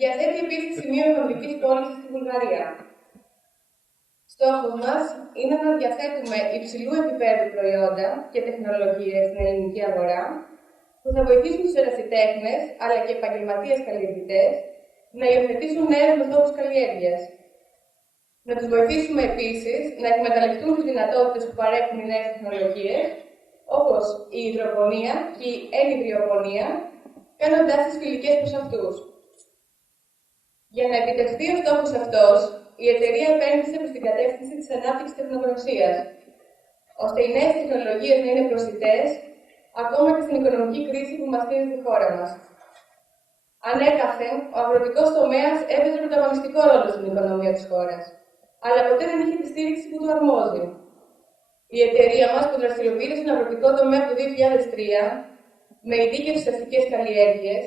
Διαθέτει επίσης σημείο εφαρμογής πώλησης στη Βουλγαρία. Στόχος μας είναι να διαθέτουμε υψηλού επίπεδου προϊόντα και τεχνολογίες στην ελληνική αγορά που θα βοηθήσουν τους ερασιτέχνες αλλά και επαγγελματίες καλλιεργητές να υιοθετήσουν νέες μεθόδους καλλιέργειας. Να τους βοηθήσουμε επίσης να εκμεταλλευτούν τις δυνατότητες που παρέχουν οι νέες τεχνολογίες, όπως η υδροπονία και η ενυδροπονία, κάνοντάς τις φιλικές προς αυτούς. Για να επιτευχθεί ο στόχος αυτός, η εταιρεία επένδυσε προς την κατεύθυνση της ανάπτυξης τεχνογνωσίας, ώστε οι νέες τεχνολογίες να είναι προσιτές, ακόμα και στην οικονομική κρίση που μαστίζει τη χώρα μας. Ανέκαθεν, ο αγροτικός τομέας έπαιζε πρωταγωνιστικό ρόλο στην οικονομία της χώρας, αλλά ποτέ δεν είχε τη στήριξη που του αρμόζει. Η εταιρεία μας, που δραστηριοποιείται στον αγροτικό τομέα από το 2003, με ειδίκευση στις αστικές καλλιέργειες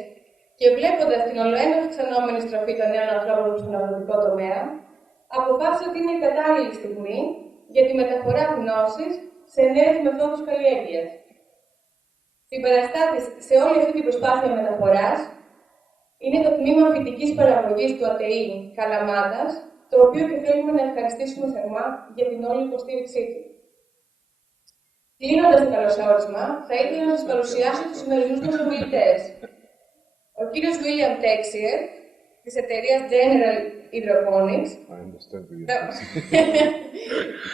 και βλέποντας την ολοένα αυξανόμενη στροφή των νέων ανθρώπων στον αγροτικό τομέα, αποφάσισε ότι είναι η κατάλληλη στιγμή για τη μεταφορά γνώσης σε νέες μεθόδους καλλιέργειας. Συμπαραστάτης σε όλη αυτή την προσπάθεια μεταφοράς είναι το τμήμα φυτικής παραγωγής του ΤΕΙ Καλαμάτας, το οποίο και θέλουμε να ευχαριστήσουμε θερμά για την όλη υποστήριξή του. Κλείνοντας το καλωσόρισμα, θα ήθελα να σας παρουσιάσω τους σημερινούς μας ομιλητές. Ο κύριος Texier, της εταιρείας General Hydroponics,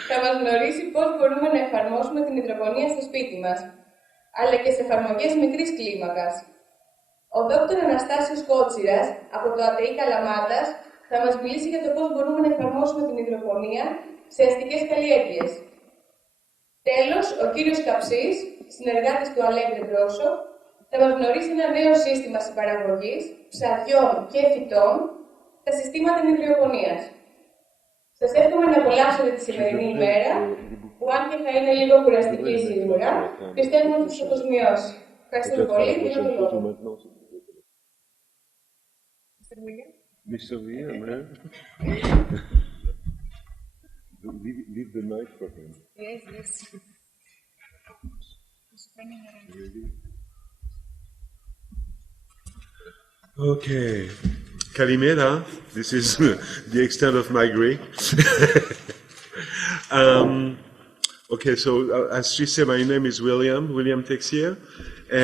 θα μας γνωρίσει πώς μπορούμε να εφαρμόσουμε την υδροπονία στο σπίτι μας, αλλά και σε εφαρμογές μικρής κλίμακας. Ο Δόκτωρ Αναστάσιος Κότσιρας, από το ΤΕΙ Καλαμάτας, θα μας μιλήσει για το πώς μπορούμε να εφαρμόσουμε την υδροπονία σε αστικές καλλιέργειες. Τέλος, ο κύριος Καψής, συνεργάτης του Alegre growshop, θα μας γνωρίσει ένα νέο σύστημα συμπαραγωγής ψαριών και φυτών, τα συστήματα υδροπονίας. Σας εύχομαι να απολαύσετε τη σημερινή ημέρα, που αν και θα είναι λίγο κουραστική σίγουρα, πιστεύουμε ότι θα αποσμιώσει. Ευχαριστούμε πολύ και για τον λόγο. Mr. William, leave the mic for him. Yes, yes. Okay. Kalimera, this is the extent of my Greek. Okay, so as she said, my name is William Texier,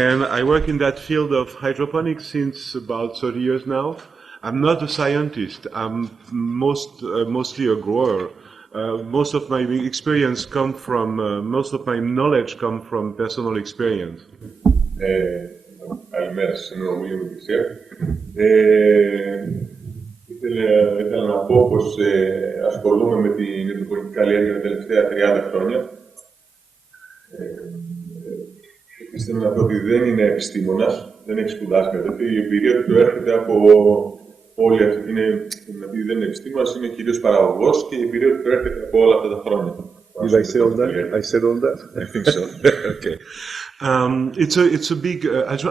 and I work in that field of hydroponics since about 30 years now. I'm not a scientist. I'm mostly a grower. Most of my experience most of my knowledge come from personal experience. Καλημέρα σας, είμαι ο William Texier. Ήθελα να πω πως ασχολούμαι με την υδροπονική καλλιέργεια τα τελευταία 30 χρόνια. Πιστεύω να πω ότι δεν είναι επιστήμονας, δεν έχει σπουδάσει κάτι τέτοιο. Η εμπειρία του έρχεται από όλη αυτή. Δηλαδή δεν είναι επιστήμονας, είναι κυρίως παραγωγός και η εμπειρία του έρχεται από όλα αυτά τα χρόνια. Did I say all that? I said all that? I think so. Okay. It's a big,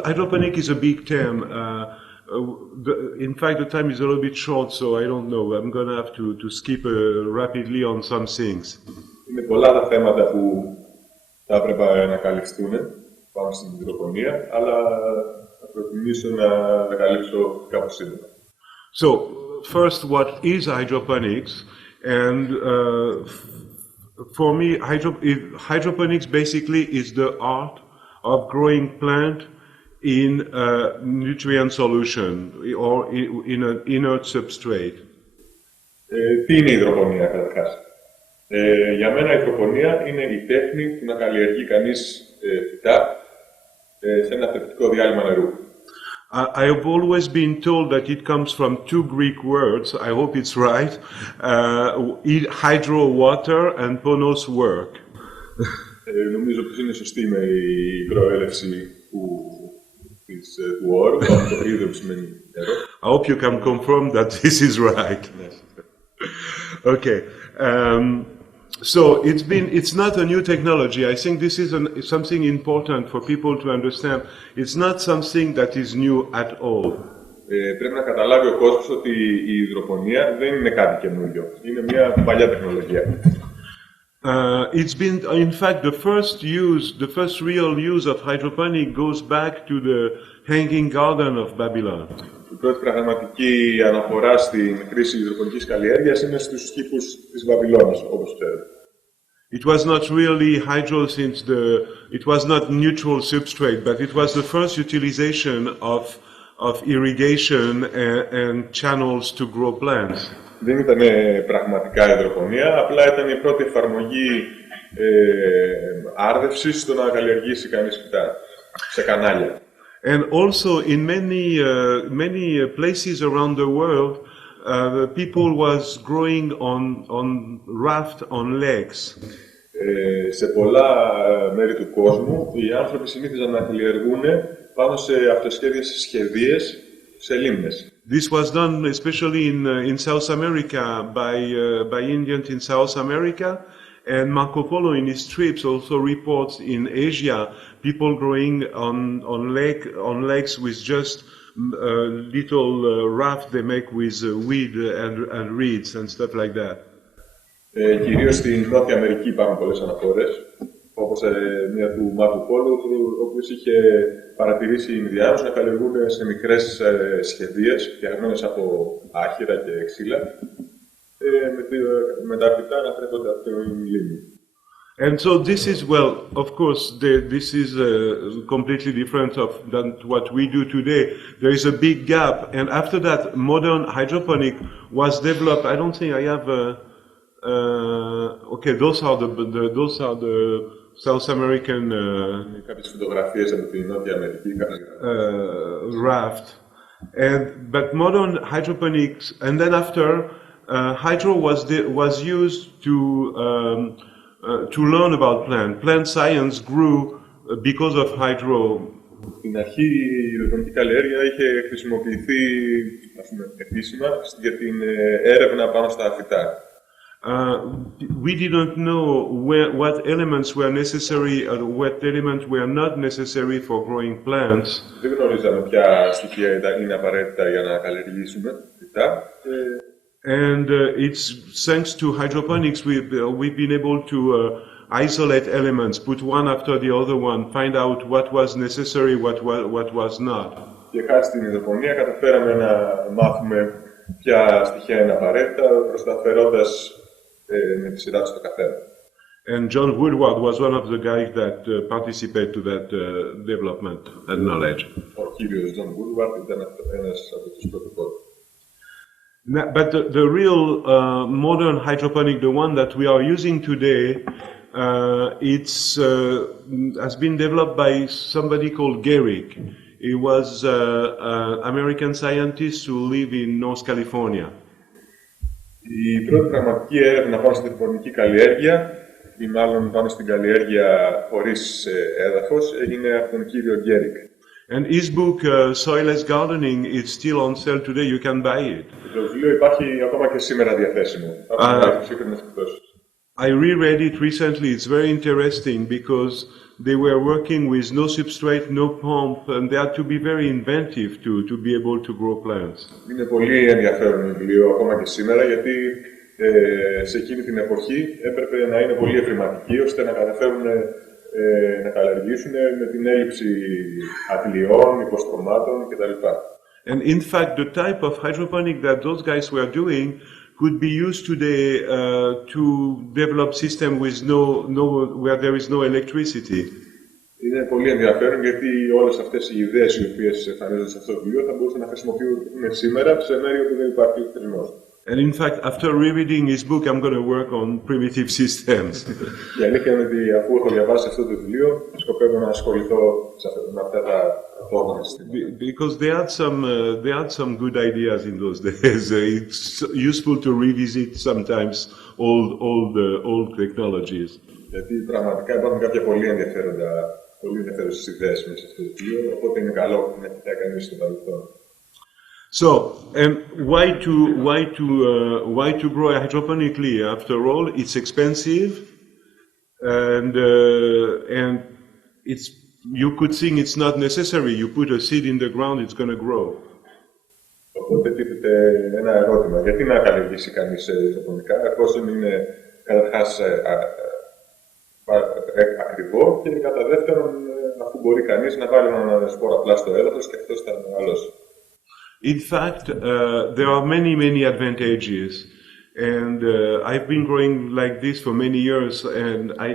hydroponic is a big term. In fact, the time is a little bit short, so I don't know. I'm going to have to skip rapidly on some things. Είναι πολλά τα θέματα που θα έπρεπε να καλυφθούν πάνω στην υδροπονία, αλλά θα προτιμήσω να τα καλύψω κάπως σύντομα. So, first, what is hydroponics? And for me, hydroponics basically is the art of growing plant in a nutrient solution or in an inert substrate. Τι είναι η υδροπονία, καταρχάς? Για μένα η υδροπονία είναι η τέχνη που να καλλιεργεί κανείς φυτά σε ένα θρεπτικό διάλειμμα νερού. I have always been told that it comes from two Greek words. I hope it's right. Hydro, water, and ponos, work. Νομίζω πως είναι σωστή με η προέλευση του όρου. Το ίδιο σημαίνει νερό. I hope you can confirm that this is right. Yes. Okay. So it's not a new technology. I think this is something important for people to understand. It's not something that is new at all. Πρέπει να καταλάβει ο κόσμος ότι η υδροπονία δεν είναι κάτι καινούριο. Είναι μια παλιά τεχνολογία. It's been, in fact, the first real use of hydroponic goes back to the Hanging Garden of Babylon. πρώτη πραγματική αναφορά στην χρήση υδροπονικής καλλιέργειας είναι στους κήπους της Βαβυλώνας, όπως ξέρετε. It was not really hydro since it was not neutral substrate, but it was the first utilization of irrigation and channels to grow plants. Δεν ήταν πραγματικά υδροπονία, απλά ήταν η πρώτη εφαρμογή άρδευσης στο να καλλιεργήσει κανείς φυτά σε κανάλια. And also in many places around the world, the people was growing on raft on lakes. Σε πολλά μέρη του κόσμου, οι άνθρωποι συνήθιζαν να καλλιεργούν πάνω σε αυτοσχέδιες σχεδίες σε λίμνες. This was done especially in South America by Indians in South America, and Marco Polo in his trips also reports in Asia people growing on lakes with just little raft they make with weed and reeds and stuff like that. Κυρίως στην Νότια Αμερική υπάρχουν πολλές αναφορές, όπως μια του Μάρκο Πόλο, ο οποίος είχε παρατηρήσει οι Ινδιάνους να καλλιεργούν σε μικρές σχεδίες, φτιαγμένες από άχυρα και ξύλα, με τα φυτά να τρέφονται από την λίμνη. And so this is, well, of course, this is completely different than what we do today. There is a big gap, and after that, modern hydroponic was developed. I don't think I have. Okay, those are the South American raft, but modern hydroponics, and then after hydro was used to learn about plant science grew because of hydro. Στην αρχή η υδροπονική καλλιέργεια είχε χρησιμοποιηθεί επίσημα για την έρευνα πάνω στα φυτά. We didn't know what elements were necessary and what elements were not necessary for growing plants. Δεν γνωρίζαμε ποια στοιχεία είναι απαραίτητα για να καλλιεργήσουμε φυτά. And it's thanks to hydroponics we've been able to isolate elements, put one after the other one, find out what was necessary, what was not. Και χάρη στην υδροπονία καταφέραμε να μάθουμε ποια στοιχεία είναι απαραίτητα, προσταφαιρώντας με τη σειρά του το καθένα. And John Woodward was one of the guys that participated to that development and knowledge. Ο κύριος John Woodward ήταν ένας από τους πρωτοπόρους. But the real modern hydroponic, the one that we are using today, has been developed by somebody called Garrick. He was an American scientist who lived in North California. Η πρώτη πραγματική έρευνα πάνω στην υδροπονική καλλιέργεια, ή μάλλον πάνω στην καλλιέργεια χωρίς έδαφος, έγινε από τον κύριο Γκέρικ. And his book, Soilless Gardening, is still on sale today. You can buy it. Το βιβλίο υπάρχει ακόμα και σήμερα διαθέσιμο. I reread it recently. It's very interesting because they were working with no substrate, no pump, and they had to be very inventive to be able to grow plants. Είναι πολύ ενδιαφέρον βιβλίο ακόμα και σήμερα, γιατί σε εκείνη την εποχή έπρεπε να είναι πολύ ευρηματικοί ώστε να καταφέρουν να καλλιεργήσουν με την έλλειψη αντιλιών, υποστρωμάτων κτλ. And in fact, the type of hydroponic that those guys were doing could be used today to develop system with where there is no electricity. Είναι πολύ ενδιαφέρον γιατί όλες αυτές οι ιδέες οι οποίες εμφανίζονται σε αυτό το βιβλίο θα μπορούσαν να χρησιμοποιούν σήμερα σε μέρη όπου δεν υπάρχει θεσμός. And in fact, after rereading his book, I'm going to work on primitive systems. Η αλήθεια είναι ότι αφού έχω διαβάσει αυτό το βιβλίο, σκοπεύω να ασχοληθώ με αυτά τα απόδομα συστήματα. Because they had some good ideas in those days. It's useful to revisit sometimes old technologies. Γιατί πραγματικά υπάρχουν κάποια πολύ ενδιαφέρουσες ιδέες μέσα στο βιβλίο, οπότε είναι καλό να κοιτάει κανείς στο παρελθόν. So, why to grow hydroponically? After all, it's expensive, and you could think it's not necessary. You put a seed in the ground, it's going to grow. Οπότε τίθεται ένα ερώτημα. Γιατί να καλλιεργήσει κανείς υδροπονικά, εφόσον είναι καταρχάς ακριβό και κατά δεύτερον, αφού μπορεί κανείς να βάλει ένα σπόρο απλά στο έδαφος και αυτός θα μεγαλώσει. In fact, there are many advantages. And I've been growing like this for many years, and I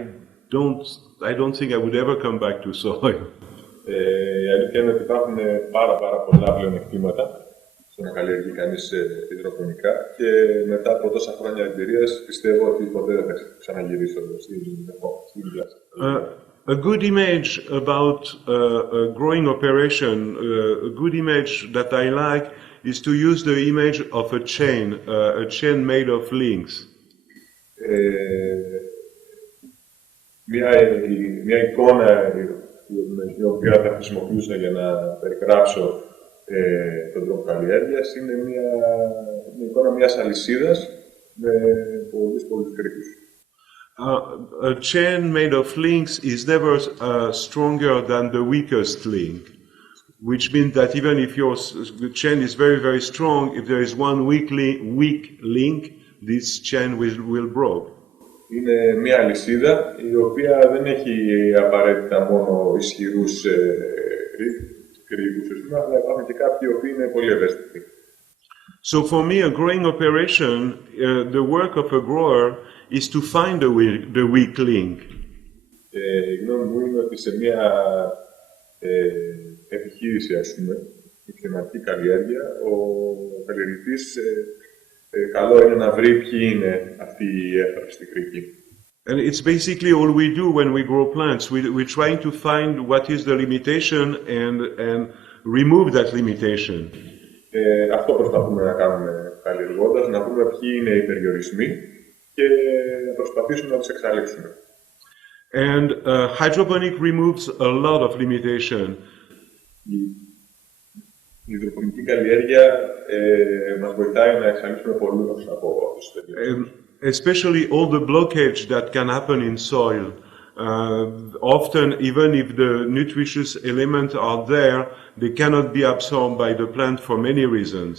don't think I would ever come back to soil. Η αλήθεια είναι ότι υπάρχουν πάρα πολλά πλεονεκτήματα στο να καλλιεργεί κανείς υδροπονικά και μετά από τόσα χρόνια εμπειρίας πιστεύω ότι ποτέ δεν θα ξαναγυρίσω στην κλάση. A good image about a growing operation, a good image that I like is to use the image of a chain made of links. Μια εικόνα η οποία θα χρησιμοποιούσα για να περιγράψω τον τρόπο καλλιέργειας είναι μια εικόνα μιας αλυσίδας με πολλούς κρίκους. A chain made of links is never stronger than the weakest link, which means that even if your chain is very strong, if there is one weak link, this chain will break. Είναι μια αλυσίδα η οποία δεν έχει απαραίτητα μόνο ισχυρούς κρίκους, αλλά υπάρχουν και κάποιοι οι οποίοι είναι πολύ ευαίσθητοι. So for me, a growing operation, the work of a grower is to find the weak link. Η γνώμη μου είναι ότι σε μια επιχείρηση, ας πούμε, επιχειρηματική καλλιέργεια, ο καλλιεργητής καλό είναι να βρει ποιοι είναι αυτοί οι έφραστοι κρίκοι. And it's basically all we do when we grow plants. We're trying to find what is the limitation and remove that limitation. Αυτό προσπαθούμε να κάνουμε καλλιεργώντας, να βρούμε ποιοι είναι οι περιορισμοί και να προσπαθήσουμε να τους εξαλείψουμε. And hydroponic removes a lot of limitation. Η υδροπονική καλλιέργεια μας βοηθάει να εξαλείψουμε πολλούς από τους περιορισμούς. Especially all the blockage that can happen in soil. Often, even if the nutritious elements are there, they cannot be absorbed by the plant for many reasons.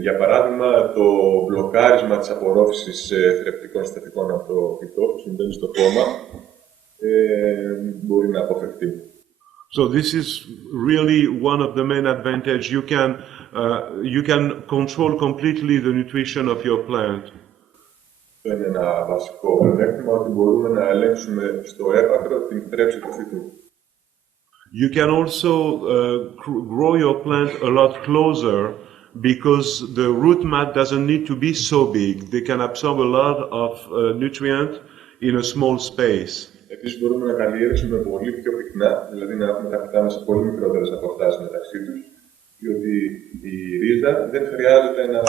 Για παράδειγμα, το μπλοκάρισμα της απορρόφησης θρεπτικών συστατικών από το φυτό που συμβαίνει στο χώμα μπορεί να αποφευθεί. So this is really one of the main advantages. You can control completely the nutrition of your plant. Αυτό είναι ένα βασικό πλεονέκτημα, ότι μπορούμε να ελέγξουμε στο έπακρο την θρέψη του φυτού. You can also grow your plant a lot closer because the root mat doesn't need to be so big. They can absorb a lot of nutrient in a small space. Επίσης μπορούμε να καλλιέργησουμε πολύ πιο πυκνά, δηλαδή να έχουμε τα φυτά μας σε πολύ μικρότερες αποστάσεις μεταξύ τους, διότι η ρίζα δεν χρειάζεται να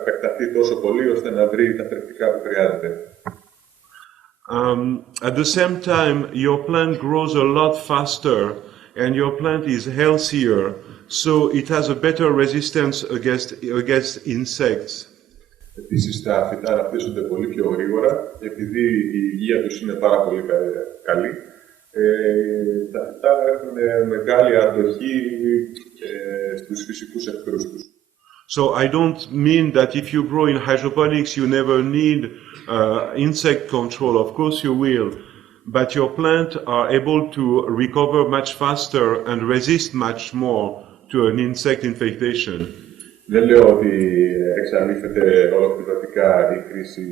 επεκταθεί τόσο πολύ ώστε να βρει τα θρεπτικά που χρειάζεται. At the same time, your plant grows a lot faster and your plant is healthier, so it has a better resistance against insects. Επίσης, τα φυτά αναπτύσσονται πολύ πιο γρήγορα και επειδή η υγεία τους είναι πάρα πολύ καλή, τα φυτά έχουν μεγάλη αντοχή στους φυσικούς εχθρούς τους. So I don't mean that if you grow in hydroponics you never need insect control. Of course you will, but your plants are able to recover much faster and resist much more to an insect infestation. Δεν λέω ότι εξαλείφεται ολοκληρωτικά η χρήση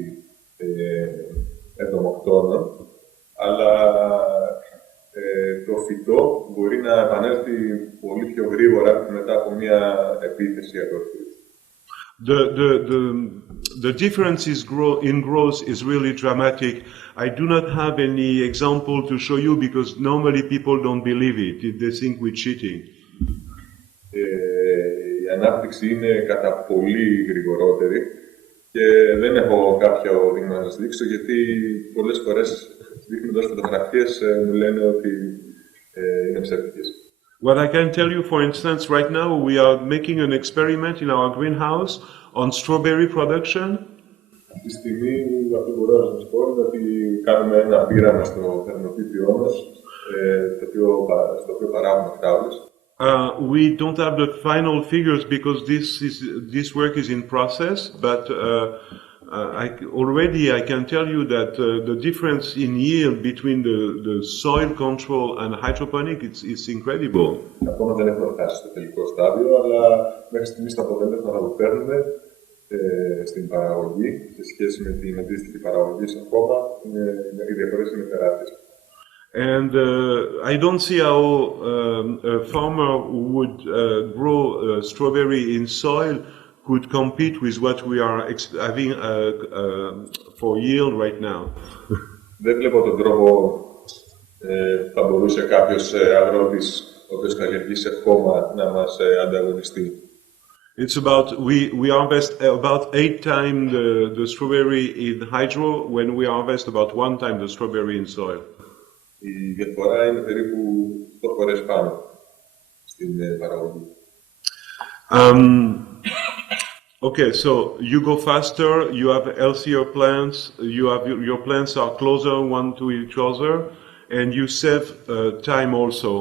εντομοκτώνων, αλλά το φυτό μπορεί να επανέλθει πολύ πιο γρήγορα μετά από μια επίθεση ατροφής. The difference in growth is really dramatic. I do not have any example to show you because normally people don't believe it. They think we're cheating. Η ανάπτυξη είναι κατά πολύ γρηγορότερη και δεν έχω κάποιο δείγμα να σας δείξω γιατί πολλές φορές δείχνοντας φωτογραφίες μου λένε ότι είναι ψεύτικες. What I can tell you, for instance, right now we are making an experiment in our greenhouse on strawberry production. Αυτή τη στιγμή αυτό που μπορώ να σας πω είναι ότι κάνουμε ένα πείραμα στο θερμοκήπιό μας, στο οποίο παράγουμε φράουλες. We don't have the final figures because this work is in process, but already I can tell you that the difference in yield between the soil control and hydroponic is incredible. Ακόμα δεν έχουμε φτάσει στο τελικό στάδιο, αλλά μέχρι στιγμής τα αποτελέσματα που παίρνουμε στην παραγωγή, σε σχέση με την αντίστοιχη παραγωγή σε χώμα, οι διαφορές είναι τεράστιες. And I don't see how a farmer who would grow strawberry in soil could compete with what we are having for yield right now. Δεν βλέπω τον τρόπο θα μπορούσε κάποιος αγρότης, ο οποίος καλλιεργεί σε χώμα, να μας ανταγωνιστεί. It's about we harvest about 8 times the strawberry in hydro when we harvest about 1 time the strawberry in soil. Η διαφορά είναι περίπου 8 φορές πάνω στην παραγωγή. Okay, so you go faster, you have healthier plants, your plants are closer one to each other, and you save time also,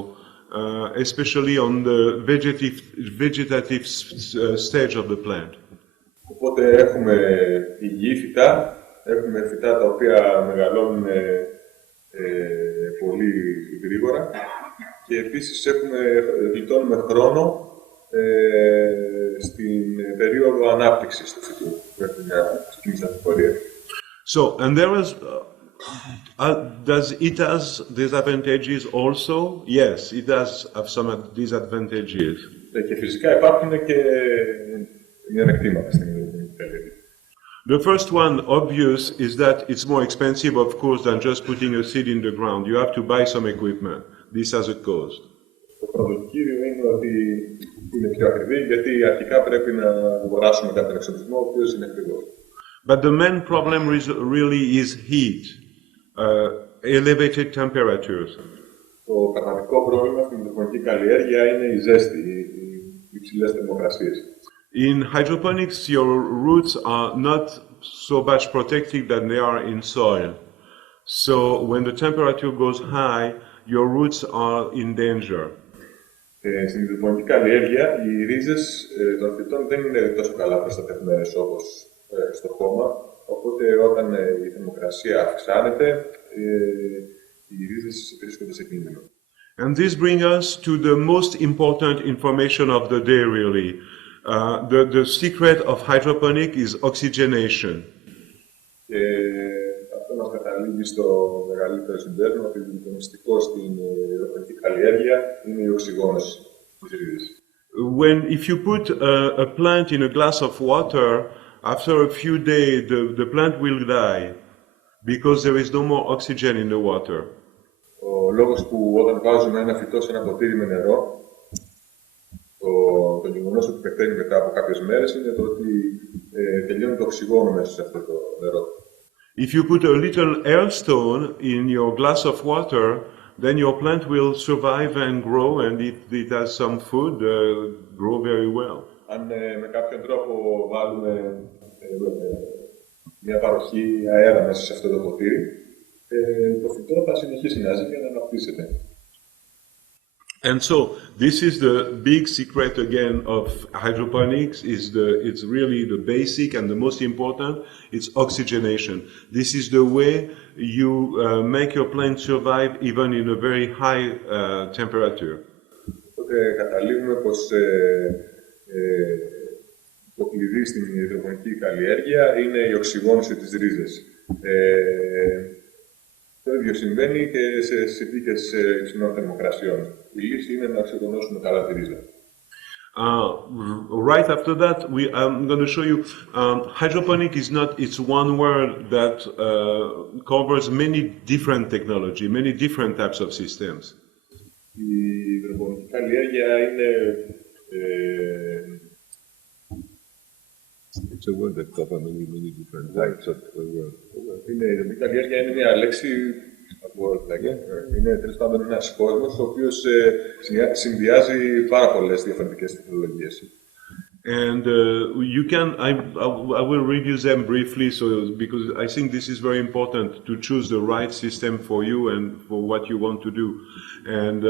especially on the vegetative stage of the plant. Οπότε έχουμε υγιή φυτά, έχουμε φυτά τα οποία μεγαλώνουν πολύ γρήγορα και επίσης γλιτώνουμε χρόνο στην περίοδο ανάπτυξης του φυτού. Πρέπει να ξεκινήσει αυτή την πορεία. So, and there is, does it has disadvantages also? Yes, it does have some disadvantages. Και φυσικά υπάρχουν και μειονεκτήματα στην καλλιέργεια. The first one, obvious, is that it's more expensive, of course, than just putting a seed in the ground. You have to buy some equipment. This has a cost. Το πρώτο κύριο είναι ότι είναι πιο ακριβή, γιατί αρχικά πρέπει να αγοράσουμε κάποιον εξοπλισμό, ο οποίος είναι ακριβός. But the main problem really is heat, elevated temperatures. Το πραγματικό πρόβλημα στην υδροπονική καλλιέργεια είναι η ζέστη, οι υψηλές θερμοκρασίες. In hydroponics, your roots are not so much protected than they are in soil. So when the temperature goes high, your roots are in danger. Στην υδροπονική καλλιέργεια, οι ρίζες των φυτών δεν είναι τόσο καλά προστατευμένες όπως στο χώμα. Οπότε όταν η θερμοκρασία αυξάνεται, οι ρίζες βρίσκονται σε κίνδυνο. And this brings us to the most important information of the day, really. The secret of hydroponic is oxygenation. Και αυτό μας καταλήγει στο μεγαλύτερο συμπέρασμα ότι το μυστικό στην υδροπονική καλλιέργεια είναι η οξυγόνωση της ρίζας. If you put a plant in a glass of water, after a few days the plant will die because there is no more oxygen in the water. Ο λόγος που όταν βάζουμε ένα φυτό σε ένα ποτήρι με νερό, το γεγονός ότι πεθαίνει μετά από κάποιες μέρες είναι το ότι τελειώνει το οξυγόνο μέσα σε αυτό το νερό. If you put a little hailstone in your glass of water, then your plant will survive and grow, and if it has some food, grow very well. Αν με κάποιον τρόπο βάλουμε μια παροχή αέρα μέσα σε αυτό το ποτήρι, το φυτό θα συνεχίσει να ζει και να αναπτύσσεται. And so this is the big secret again of hydroponics. It's really the basic and the most important. It's oxygenation. This is the way you make your plant survive even in a very high temperature. Οπότε καταλήγουμε πως το κλειδί στην υδροπονική καλλιέργεια είναι η οξυγόνωση της ρίζας. Το ίδιο συμβαίνει και σε συνθήκες υψηλών θερμοκρασιών. Η λύση είναι να οξυγονώσουμε καλά τη ρίζα. Right after that, I'm going to show you, hydroponic is not, it's one word that covers many different technology, many different types of systems. Η υδροπονική καλλιέργεια είναι It's a word that covers many different types of work. Η υδροπονική καλλιέργεια είναι μια λέξη, είναι τέλος πάντων ένας κόσμος ο οποίος συνδυάζει πάρα πολλές διαφορετικές τεχνολογίες. And you can, I will review them briefly, so because I think this is very important to choose the right system for you and for what you want to do. And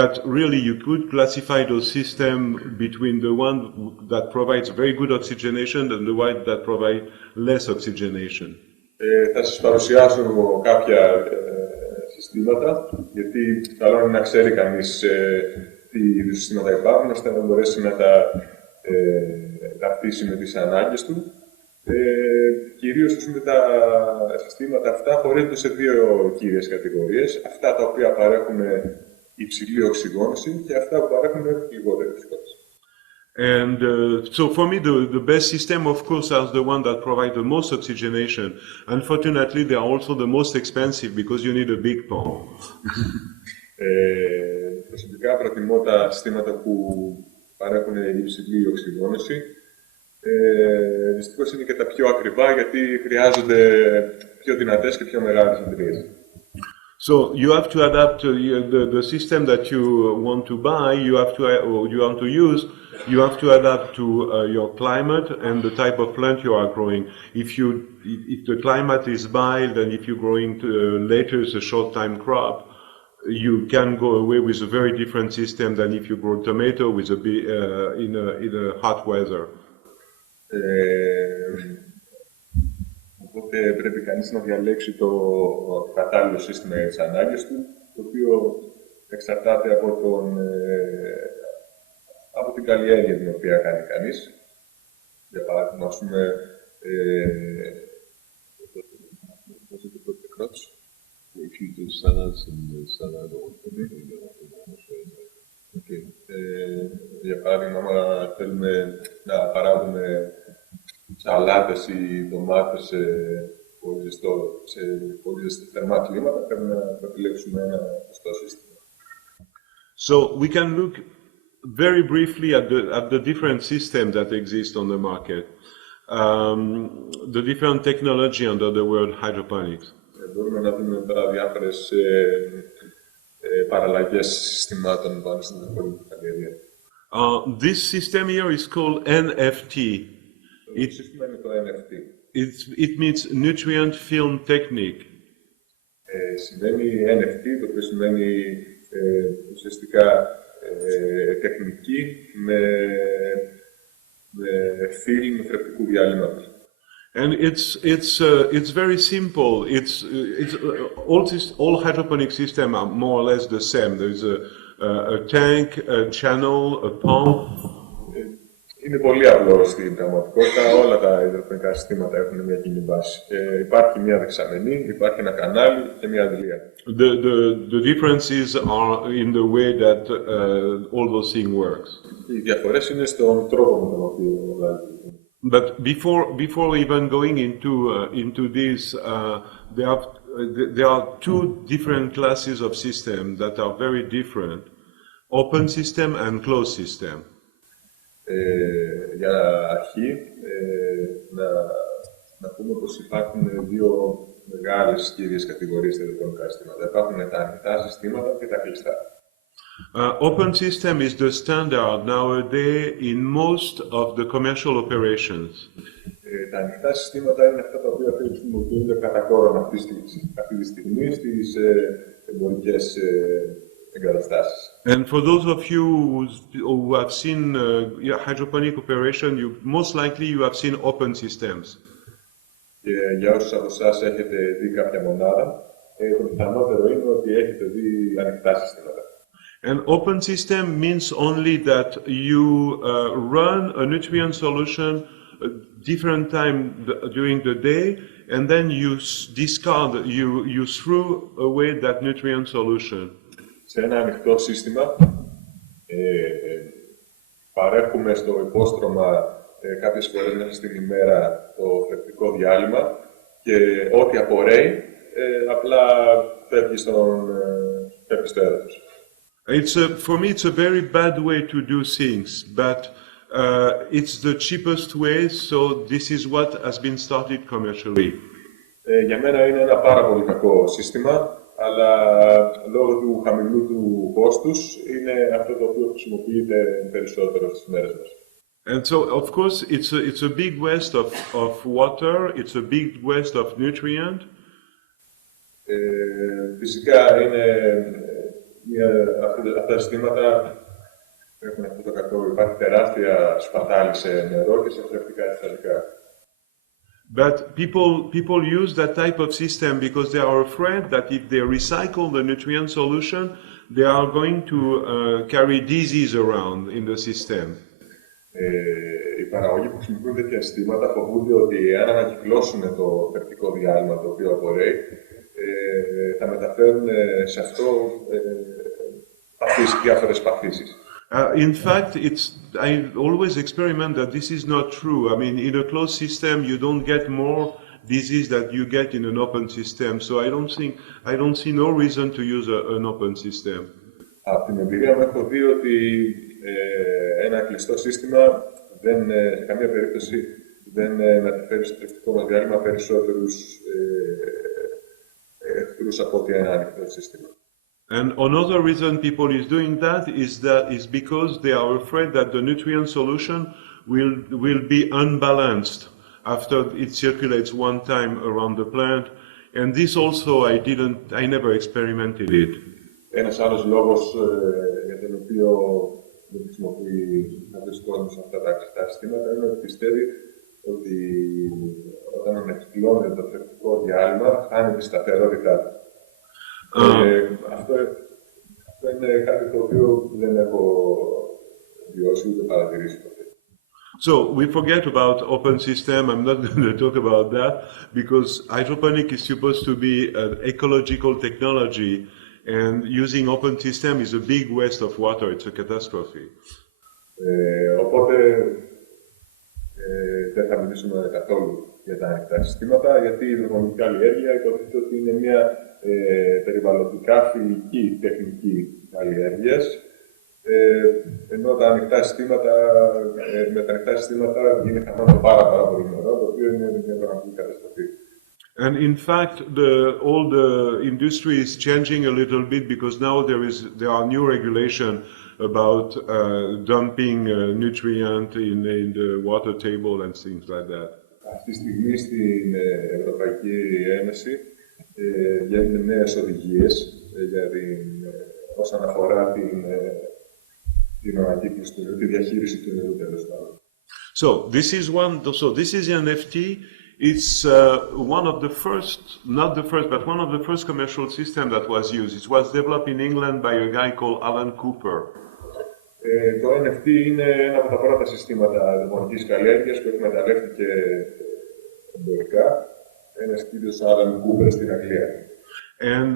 but really, you could classify those systems between the one that provides very good oxygenation and the one that provide less oxygenation. Θα σας παρουσιάσω κάποια συστήματα, γιατί καλό είναι να ξέρει κανείς τι είδους συστήματα υπάρχουν, ώστε να μπορέσει να τα ταυτίσει με τις ανάγκες του. Κυρίως τα συστήματα αυτά χωρίζονται σε δύο κύριες κατηγορίες. Αυτά τα οποία παρέχουν υψηλή οξυγόνωση και αυτά που παρέχουν λιγότερη οξυγόνωση. And so for me, the best system, of course, are the one that provide the most oxygenation. Unfortunately, they are also the most expensive because you need a big pump. Προσωπικά προτιμώ τα συστήματα που παρέχουν υψηλή οξυγόνωση. Δυστυχώς είναι και τα πιο ακριβά, γιατί χρειάζονται πιο δυνατές και πιο μεγάλες αντλίες. So you have to adapt the system that you want to buy, you want to use, you have to adapt to your climate and the type of plant you are growing. If the climate is mild and if you're growing later as a short-time crop, you can go away with a very different system than if you grow tomato with in a hot weather. Οπότε πρέπει κανείς να διαλέξει το κατάλληλο σύστημα για τις ανάγκες του, το οποίο εξαρτάται από την καλλιέργεια την οποία κάνει κανείς. Για παράδειγμα, ας πούμε, if you do salads and salad or για παράδειγμα, άμα θέλουμε να παράγουμε σαλάτες ή ντομάτες σε πολύ θερμά κλίματα, πρέπει να επιλέξουμε ένα σωστό σύστημα. So we can look very briefly at the different systems that exist on the market, the different technology under the word hydroponics. Μπορούμε να δούμε τώρα διάφορες παραλλαγές συστημάτων πάνω στην υδροπονική καλλιέργεια. This system here is called NFT. Το σύστημα είναι το NFT. It means nutrient film technique. Σημαίνει NFT, το οποίο σημαίνει ουσιαστικά τεχνική με film θρεπτικού διαλύματος. And it's very simple. All hydroponic systems are more or less the same. There's a tank, a channel, a pump. Είναι πολύ απλό στην πραγματικότητα. Όλα τα υδροπονικά συστήματα έχουν μια κοινή βάση. Υπάρχει μια δεξαμενή, υπάρχει ένα κανάλι και μια αντλία. The differences are in the way that all those things works. Οι διαφορές είναι στον τρόπο με τον οποίο λειτουργούν. But before even going into this, there are two different classes of systems that are very different: open system and closed system. Για αρχή, να πούμε πως υπάρχουν δύο μεγάλες κύριες κατηγορίες στα υδροπονικά συστήματα. Υπάρχουν τα ανοιχτά συστήματα και τα κλειστά. Open system is the standard nowadays in most of the commercial operations. Τα ανοιχτά συστήματα είναι αυτά τα οποία χρησιμοποιούνται κατά κόρον αυτή τη στιγμή στις εμπορικές εγκαταστάσεις. And for those of you who have seen hydroponic operation, most likely you have seen open systems. Και για όσους από εσάς έχετε δει κάποια μονάδα, το πιθανότερο είναι ότι έχετε δει ανοιχτά συστήματα. An open system means only that you run a nutrient solution different time during the day, and then you discard, you throw away that nutrient solution. Σε ένα ανοιχτό σύστημα, παρέχουμε στο υπόστρωμα κάποιες φορές μέσα στην ημέρα το θρεπτικό διάλειμμα και ό,τι απορρέει, απλά φεύγει στο έδαφος. For me, it's a very bad way to do things, but it's the cheapest way, so this is what has been started commercially. Για μένα είναι ένα πάρα πολύ κακό σύστημα, αλλά λόγω του χαμηλού του κόστους είναι αυτό το οποίο χρησιμοποιείται περισσότερο στις μέρες μας. And so, of course, it's a big waste of water, it's a big waste of nutrient. Φυσικά είναι αυτά τα συστήματα έχουν αυτό το κακό. Υπάρχει τεράστια σπατάλη σε νερό και σε θρεπτικά συστατικά. But people use that type of system because they are afraid that if they recycle the nutrient solution, they are going to carry disease around in the system. Οι παραγωγοί που χρησιμοποιούν τέτοια συστήματα φοβούνται ότι αν ανακυκλώσουν το θρεπτικό διάλειμμα το οποίο απορρέει, θα μεταφέρουν σε αυτό διάφορες παθήσεις. In fact, I always experiment that this is not true. I mean, in a closed system, you don't get more disease that you get in an open system. So I don't see no reason to use an open system. Από την εμπειρία μου έχω δει ότι ένα κλειστό σύστημα σε καμία περίπτωση δεν μεταφέρει στο θρεπτικό μας διάλειμμα περισσότερους εχθρούς από ότι ένα ανοιχτό σύστημα. And another reason people is doing that is because they are afraid that the nutrient solution will be unbalanced after it circulates one time around the plant. And this also I never experimented it. Ένας άλλος λόγος για τον οποίο δεν χρησιμοποιεί κάποιος κόσμος αυτά τα κλειστά συστήματα είναι ότι πιστεύει ότι όταν ανακυκλώνεται το θρεπτικό διάλειμμα χάνει τη σταθερότητά του. Αυτό είναι κάτι το οποίο δεν έχω βιώσει ούτε παρατηρήσει ποτέ. So we forget about open system. I'm not going to talk about that because hydroponics is supposed to be an ecological technology, and using open system is a big waste of water. It's a catastrophe. Οπότε δεν θα μιλήσουμε καθόλου για τα ανοιχτά συστήματα, γιατί η υδροπονική καλλιέργεια υποτίθεται ότι είναι μια περιβαλλοντικά φιλική τεχνική καλλιέργειας, ενώ τα ανοιχτά συστήματα, με τα ανοιχτά συστήματα γίνει χαμένο πάρα πολύ νερό, το οποίο είναι μια πραγματική καταστροφή. And in fact, all the industry is changing a little bit because now there are new regulation about dumping nutrient in the water table and things like that. Αυτή τη στιγμή στην Ευρωπαϊκή Ένωση βγαίνουν νέες οδηγίες όσον αφορά την ανακύκλωση του νερού, τη διαχείριση του νερού τέλος πάντων. So this is an NFT. It's one of the first, not the first, but one of the first commercial system that was used. It was developed in England by a guy called Alan Cooper. Το NFT είναι ένα από τα πρώτα συστήματα υδροπονικής καλλιέργειας που εκμεταλλεύτηκε εμπορικά ένας κύριος Alan Cooper στην Αγγλία. And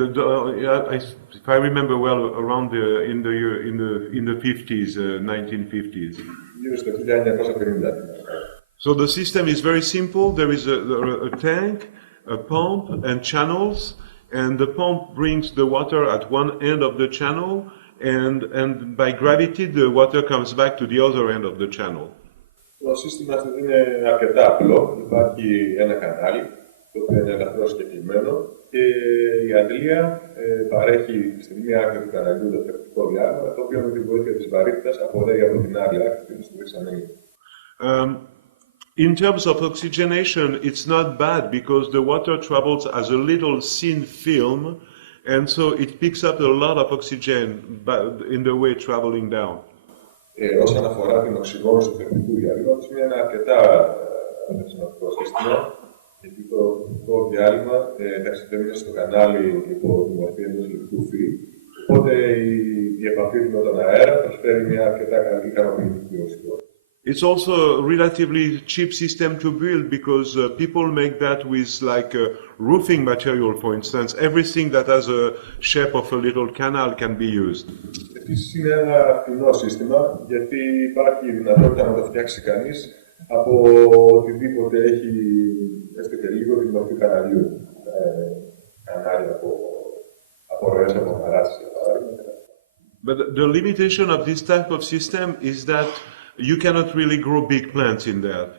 if I remember well, around in the 50s, 1950s. Γύρω στο 1950. So the system is very simple. There is a tank, a pump, and channels, and the pump brings the water at one end of the channel, and by gravity the water comes back to the other end of the channel. Το σύστημα είναι αρκετά απλό. Υπάρχει ένα κανάλι, το οποίο είναι ελαφρώς και κλειμμένο, και η αντλία παρέχει στην μία άκρη του καναλιού το θρεπτικό διάλειμμα, το οποίο με τη βοήθεια της βαρύτητας απορρέει από την άλλη άκρη στην δεξαμενή. In terms of oxygenation, it's not bad because the water travels as a little thin film, and so it picks up a lot of oxygen in the way traveling down. Όσον αφορά την οξυγόνωση του θρεπτικού διαλύματος, είναι ένα αρκετά αποτελεσματικό σύστημα, γιατί το θρεπτικό διάλειμμα ταξιδεύει μέσα στο κανάλι υπό τη μορφή ενός λεπτού φύλου, οπότε η επαφή με τον αέρα προσφέρει μια αρκετά καλή ικανοποιητική οξυγόνωση. It's also a relatively cheap system to build because people make that with like roofing material, for instance. Everything that has a shape of a little canal can be used. Επίσης είναι ένα φθηνό σύστημα, γιατί υπάρχει η δυνατότητα να το φτιάξει κανείς από οτιδήποτε έχει έστω και λίγο τη μορφή καναλιού. Κανάλια από ροές, από παράσεις, για παράδειγμα. But the limitation of this type of system is that you cannot really grow big plants in that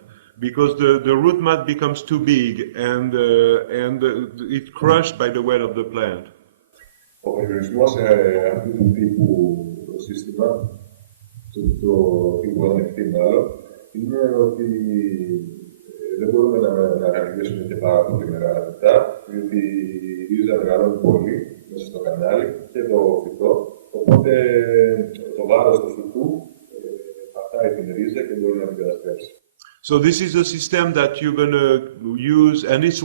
because the root mat becomes too big and it's crushed by the weight of the plant. Ο περιορισμός σε αυτού του τύπου το σύστημα, το τύπου NFT μάλλον, είναι ότι δεν μπορούμε να καλλιεργήσουμε και πάρα πολύ μεγάλα φυτά, διότι η ρίζα μεγαλώνει πολύ μέσα στο κανάλι και το φυτό. Οπότε το βάρος του φυτού πατάει την ρίζα και μπορεί να την καταστρέψει. So this is a system that you're going to use, and it's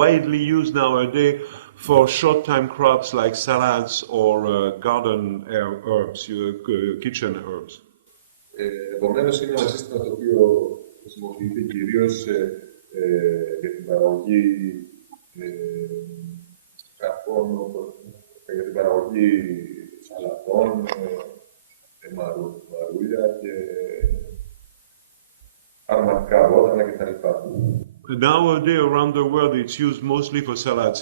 widely used nowadays for short-time crops like salads or garden herbs, kitchen herbs. Επομένως, είναι ένα σύστημα το οποίο χρησιμοποιείται κυρίως για την παραγωγή καρπών, για την παραγωγή σαλατών, μαρούλια και αρωματικά βότανα κτλ. Nowadays, around the world, it's used mostly for salads.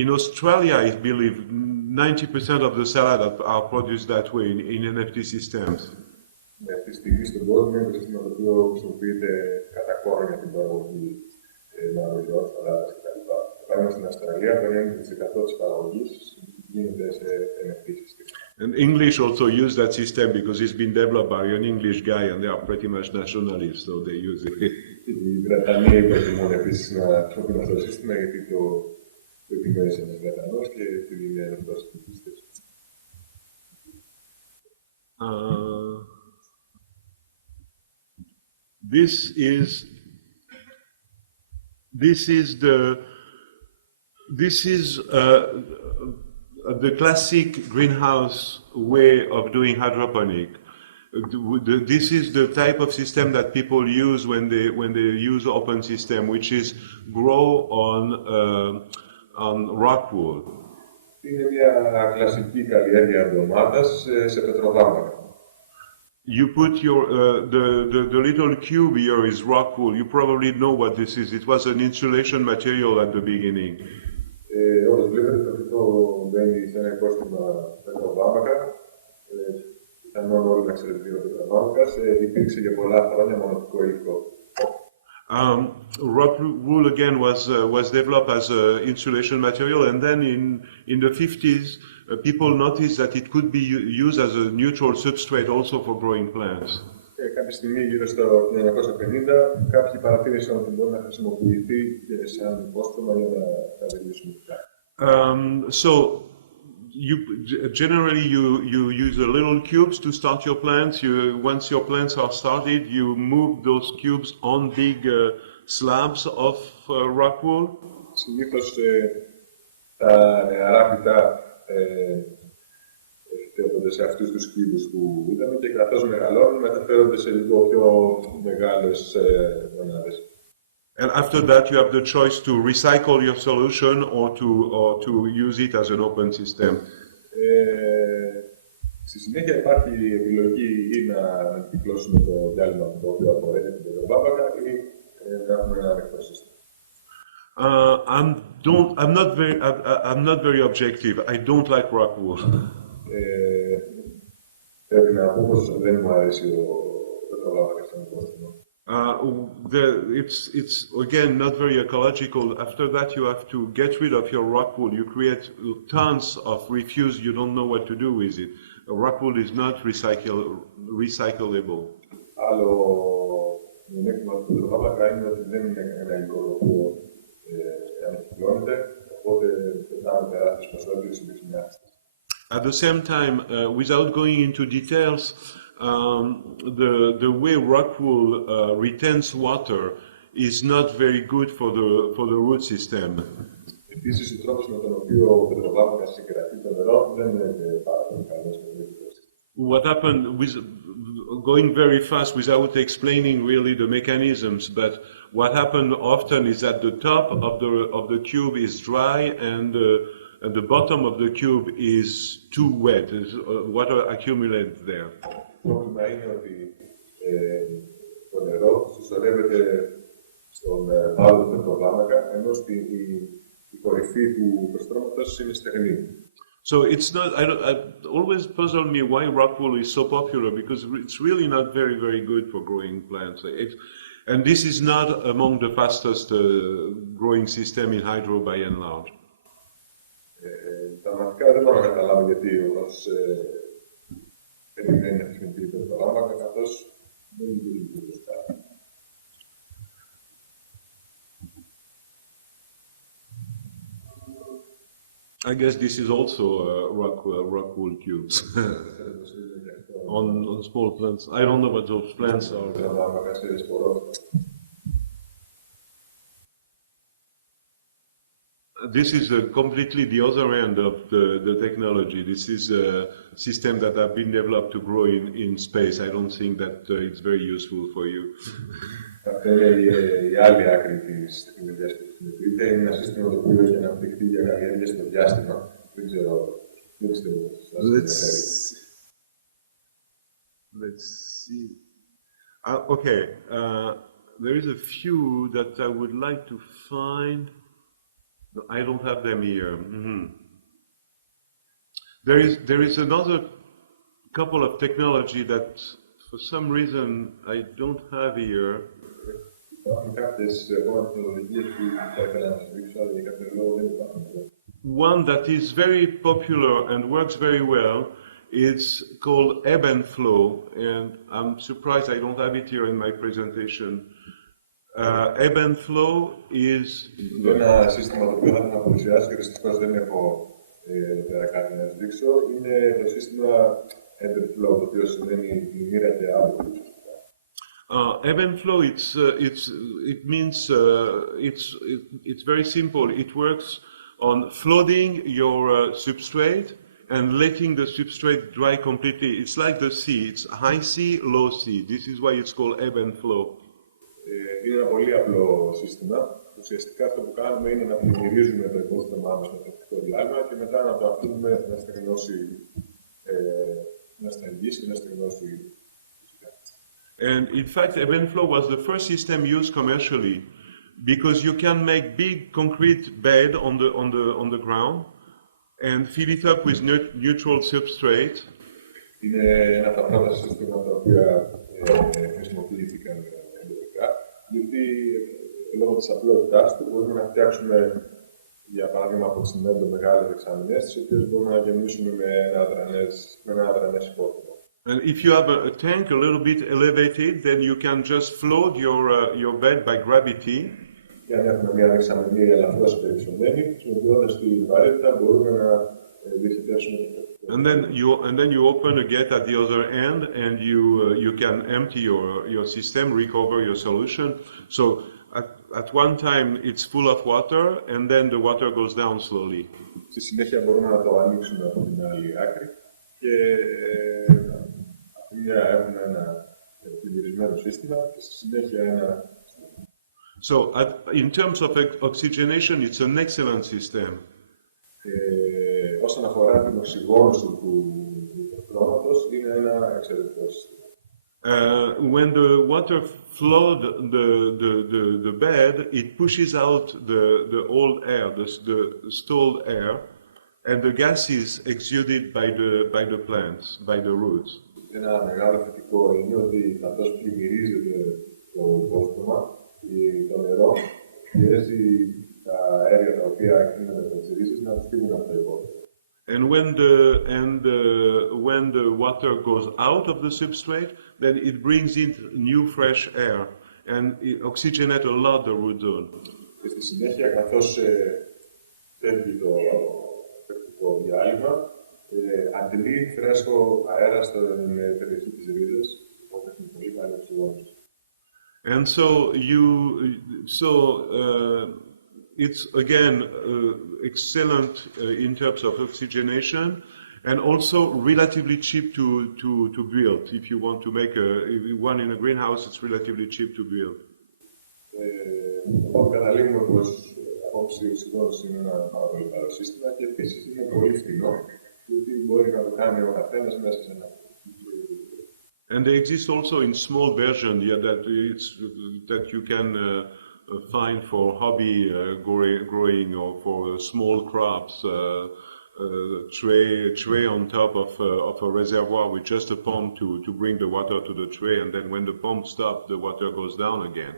In Australia, I believe 90% of the salads are produced that way in NFT systems. Αυτή τη στιγμή στον κόσμο είναι το σύστημα το οποίο χρησιμοποιείται κατά κόρον για την παραγωγή μαρουλιών, σαλάτας κτλ. Παράδειγμα στην Αυστραλία, το 90% της παραγωγής γίνεται σε NFT συστήματα. And English also use that system because it's been developed by an English guy and they are pretty much nationalists, so they use it. Οι Βρετανοί προτιμούν επίσης να χρησιμοποιούν αυτό το σύστημα γιατί το επιμέρεισε ένας Βρετανός και την είναι ελευθερός στην πίστευση. This is the classic greenhouse way of doing hydroponic. This is the type of system that people use when they use open system, which is grow on rock wool. Είναι μια κλασική καλλιέργεια ντομάτας σε πετροβάμβανα. You put the little cube here is rock wool. You probably know what this is. It was an insulation material at the beginning. Όπως βλέπετε, το φυτό μπαίνει σε ένα υπόστημα πετροβάμβακα. Πιθανόν όλοι να ξέρετε τι είναι ο πετροβάμβακας. Υπήρξε για πολλά χρόνια μονοτικό υλικό. Rock wool again was developed as an insulation material, and then in the 50s, people noticed that it could be used as a neutral substrate also for growing plants. Κάποια στιγμή γύρω στο 1950, κάποιοι παρατήρησαν ότι μπορεί να χρησιμοποιηθεί σαν υπόστρωμα για να καλλιεργήσουν φυτά. So generally you use the little cubes to start your plants. Once your plants are started, you move those cubes on big slabs of rock wool. Συνήθως τα νεαρά φυτά επιτρέπονται σε αυτούς τους κύβους που είδαμε και καθώς μεγαλώνουν μεταφέρονται σε λίγο πιο μεγάλες μονάδες. And after that you have the choice to recycle your solution or to use it as an open system. Στη συνέχεια υπάρχει η επιλογή ή να ανακυκλώσουμε το διάλειμμα το οποίο απορρέει από την πετροβάμβακα ή να έχουμε ένα ανοιχτό σύστημα. I'm not very objective. I don't like rock wool. Πρέπει να πω πως δεν μου αρέσει ο πετροβάμβακας σαν υπόστρωμα. It's again not very ecological. After that, you have to get rid of your rock wool. You create tons of refuse. You don't know what to do with it. Rock wool is not recyclable. Άλλο μειονέκτημα του πετροβάμβακα είναι ότι δεν είναι ένα υλικό το οποίο ανακυκλώνεται, οπότε πετάμε τεράστιες ποσότητες στην πισινιά. At the same time, without going into details, the way rock wool retains water is not very good for the root system. Επίσης, ο τρόπος με τον οποίο ο πετροβάμβακας συγκρατεί το νερό δεν είναι πάρα πολύ καλός. What happened with going very fast without explaining really the mechanisms, but what happened often is that the top of the cube is dry and the bottom of the cube is too wet. Water accumulates there. Το πρόβλημα είναι ότι το νερό συσσωρεύεται στον πάλο του πετροβάμβακα, ενώ η κορυφή του προστρώματος είναι στεγνή. So it's not. I always puzzle me why rock wool is so popular because it's really not very, very good for growing plants. And this is not among the fastest growing system in hydro by and large. Πραγματικά δεν μπορώ να καταλάβω γιατί ο κόσμος περιμένει να χρησιμοποιεί το πετροβάμβακα, καθώς Δεν λειτουργεί σωστά. I guess this is also rock wool cubes on small plants. I don't know what those plants are. This is completely the other end of the technology. This is a system that have been developed to grow in space. I don't think that it's very useful for you. Αυτή είναι η άλλη άκρη της τεχνολογίας που χρησιμοποιείται. Είναι ένα σύστημα το οποίο έχει αναπτυχθεί για καλλιέργεια στο διάστημα. Δεν ξέρω. Δεν πιστεύω. Let's see. Okay. There is a few that I would like to find. No, I don't have them here. Mm-hmm. There is another couple of technology that for some reason I don't have here. One that is very popular and works very well is called ebb and flow, and I'm surprised I don't have it here in my presentation. Ebb and flow is... Ένα σύστημα το οποίο θα ήθελα να παρουσιάσω και δυστυχώς δεν έχω πέρα κάτι να σας δείξω. Είναι το σύστημα ebb and flow, το οποίο σημαίνει πλημμύρεται από το ebb and flow, it means it's very simple. It works on flooding your substrate and letting the substrate dry completely. It's like the sea. It's high sea, low sea. This is why it's called ebb and flow. Είναι ένα πολύ απλό σύστημα. Ουσιαστικά αυτό που κάνουμε είναι να πλημμυρίζουμε το υπόθεμά μας με το φυσικό διάλειμμα και μετά να το αφήνουμε να στεγνώσει, να σταγγίσει και να στεγνώσει. And in fact, ebb and flow was the first system used commercially because you can make big concrete bed on the ground and fill it up with neutral substrate. Είναι ένα από τα πρώτα συστήματα τα οποία χρησιμοποιήθηκαν εντελικά, γιατί λόγω της απλότητάς του μπορούμε να φτιάξουμε, για παράδειγμα, από τσιμέντο μεγάλες δεξαμενές, τις οποίες μπορούμε να γεμίσουμε με ένα αδρανές υπόθεμα. And if you have a tank a little bit elevated, then you can just float your bed by gravity. Και αν έχουμε μια δεξαμενή ελαφρώς περιψωμένη, χρησιμοποιώντας την βαρύτητα μπορούμε να διοχετεύσουμε το And then you open a gate at the other end, and you can empty your system, recover your solution. So at one time it's full of water, and then the water goes down slowly. Στη συνέχεια μπορούμε να το ανοίξουμε από την άλλη άκρη και έχουμε ένα πλημμυρισμένο σύστημα και στη συνέχεια ένα. So in terms of oxygenation, it's an excellent system. Όσον αφορά την οξυγόνωση του χρώματος, είναι ένα εξαιρετικό σύστημα. When the water flood the bed, it pushes out the old air, the stalled air, and the gas is exuded by the plants, by the roots. Ένα μεγάλο θετικό είναι ότι καθώς πλημμυρίζεται το υπόστρωμα, το νερό πιέζει τα αέρια τα οποία είναι με τις ρίζες να φύγουν από το υπόστρωμα. And when the water goes out of the substrate, then it brings in new fresh air and it oxygenates a lot the root zone. Και στη συνέχεια, καθώς φεύγει το τεχνικό διάλειμμα, αντλεί φρέσκο αέρα στην περιοχή της ρίζας, οπότε έχει πολύ καλή οξυγόνωση. And it's again excellent in terms of oxygenation, and also relatively cheap to build. If you want to make one in a greenhouse, it's relatively cheap to build. Οπότε καταλήγουμε πως απόψη η οξυγόνωση είναι ένα πάρα πολύ καλό σύστημα και επίσης είναι πολύ φθηνό, γιατί μπορεί να το κάνει ο καθένας μέσα σε ένα. And they exist also in small version, that you can find for hobby growing or for small crops. Tray on top of a reservoir with just a pump to bring the water to the tray, and then when the pump stops, the water goes down again.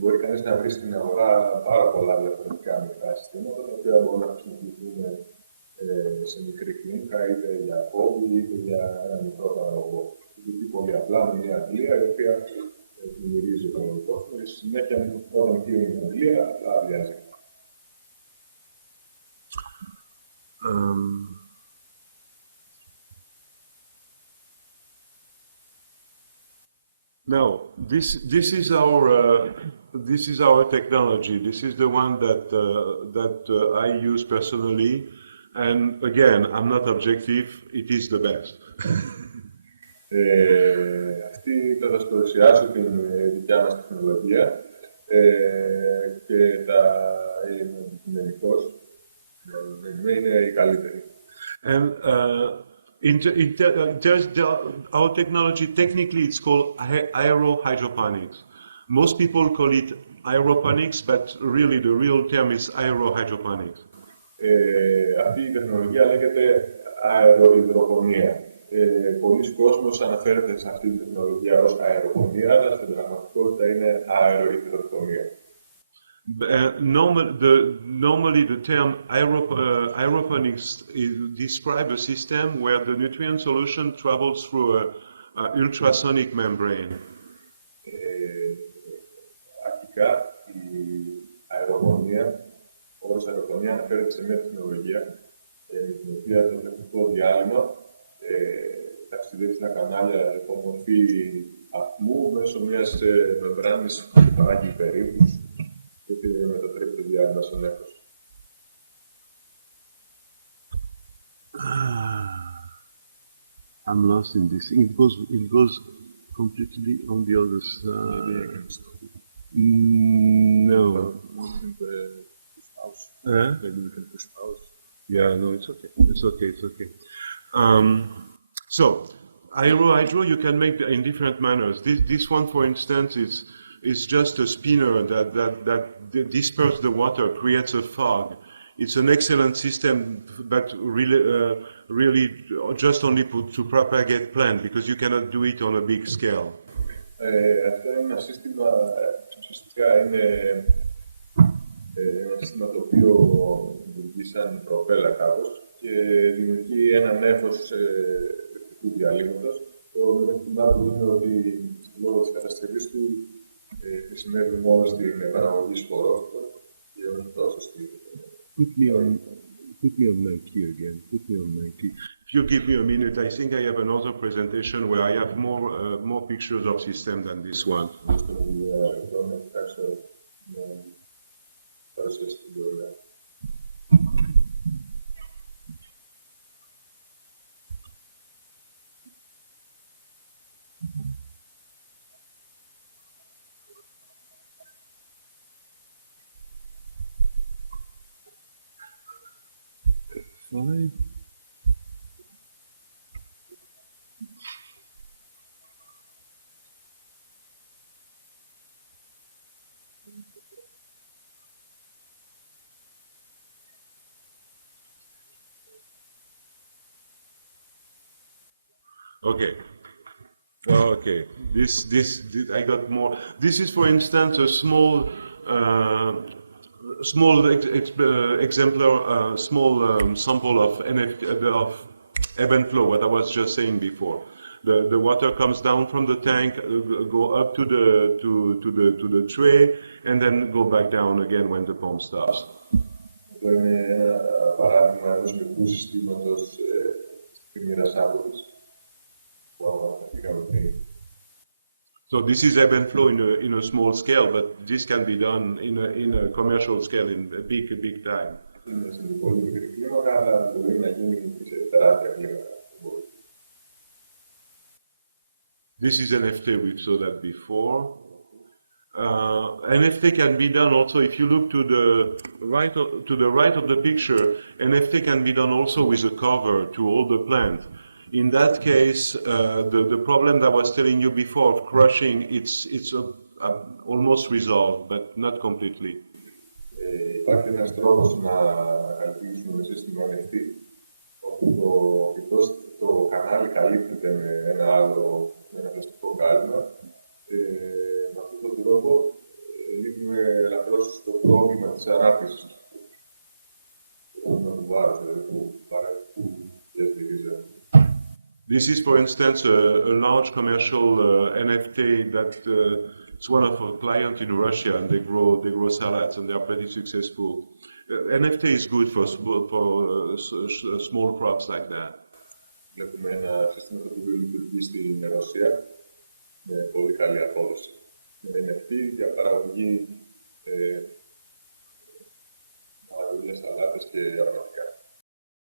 Μπορεί κανείς να βρει στην αγορά πάρα πολλά διαφορετικά μικρά συστήματα, τα οποία μπορούν να χρησιμοποιηθούν σε μικρή κλίμακα, είτε για hobby, είτε για ένα μικρό παραγωγό. λειτουργεί πολύ απλά με μια αντλία η οποία δημιουργήσει το κόσμο. Στη συνέχεια, όταν κλείνει την αντλία, απλά αδειάζει. Now, this is our technology. This is the one that I use personally, and again, I'm not objective. It is the best. Αυτή θα σας παρουσιάσω την δικιά μας τεχνολογία και την ενικός είναι η καλύτερη. And our technology, technically, it's called aero-hydroponics. Most people call it aeroponics, but really the real term is aero-hydroponics. Αυτή η τεχνολογία λέγεται αεροϊδροπονία. Πολλοί κόσμος αναφέρεται σε αυτή τη τεχνολογία ως αεροπονία, αλλά στην πραγματικότητα είναι αεροϊδροπονία. Normally the term aeroponics describes a system where the nutrient solution travels through an ultrasonic membrane. Αρχικά η αεροπονία, ο όρος αεροπονία αναφέρεται σε μια τεχνολογία με την οποία το ηλεκτρικό διάλειμμα ταξιδεύει στα κανάλια υπό μορφή ατμού μέσω μιας μεμβράνης που παράγει υπερήπους και μετατρέπει το διάλειμμα στο νέφος. I'm lost in this. It goes completely on the other side. Maybe I can stop it. No. Maybe we can push pause. Yeah, no, it's okay. It's okay. It's okay. So, aero-hydro you can make in different manners. This one, for instance, is just a spinner that disperses the water, creates a fog. It's an excellent system, but really just only to propagate plant, because you cannot do it on a big scale. Αυτό είναι ένα σύστημα, ουσιαστικά είναι ένα σύστημα το οποίο λειτουργεί σαν προπέλα κάπως και δημιουργεί ένα νέφος ηλεκτρικού διαλύματος. Το μειονέκτημά του είναι ότι λόγω της κατασκευής του χρησιμεύει μόνο στην παραγωγή σπορόφυτων και όχι τόσο στη. Put me on my key again. Put me on my key. If you give me a minute, I think I have another presentation where I have more pictures of system than this one. Fine. Okay. Okay. This I got more. This is, for instance, a small sample of ebb and flow. What I was just saying before. The water comes down from the tank, go up to the tray, and then go back down again when the pump stops. Αυτό είναι ένα παράδειγμα ενός μικρού συστήματος primeiras árvores. So this is ebb and flow in a small scale, but this can be done in a commercial scale in a big time. This is NFT, we saw that before. NFT can be done also, if you look to the right of the picture, NFT can be done also with a cover to hold the plant. In that case, the problem that I was telling you before of crushing, it's almost resolved, but not completely. Υπάρχει ένας τρόπος να καλλιεργήσουμε με σύστημα NFT, όπου το κανάλι καλύπτεται με ένα άλλο, με ένα πλαστικό κάλυμα. Με αυτόν τον τρόπο λύνουμε ελαφρώς το πρόβλημα της ανάπτυξης του βάρους, δηλαδή που διαστηρίζεται. This is, for instance, a large commercial NFT that it's one of our clients in Russia, and they grow salads, and they are pretty successful. NFT is good for small crops like that. Βλέπουμε ένα σύστημα το οποίο λειτουργεί στην Ρωσία με πολύ καλή απόδοση. Με NFT για παραγωγή σαλάτες και αρωματικά.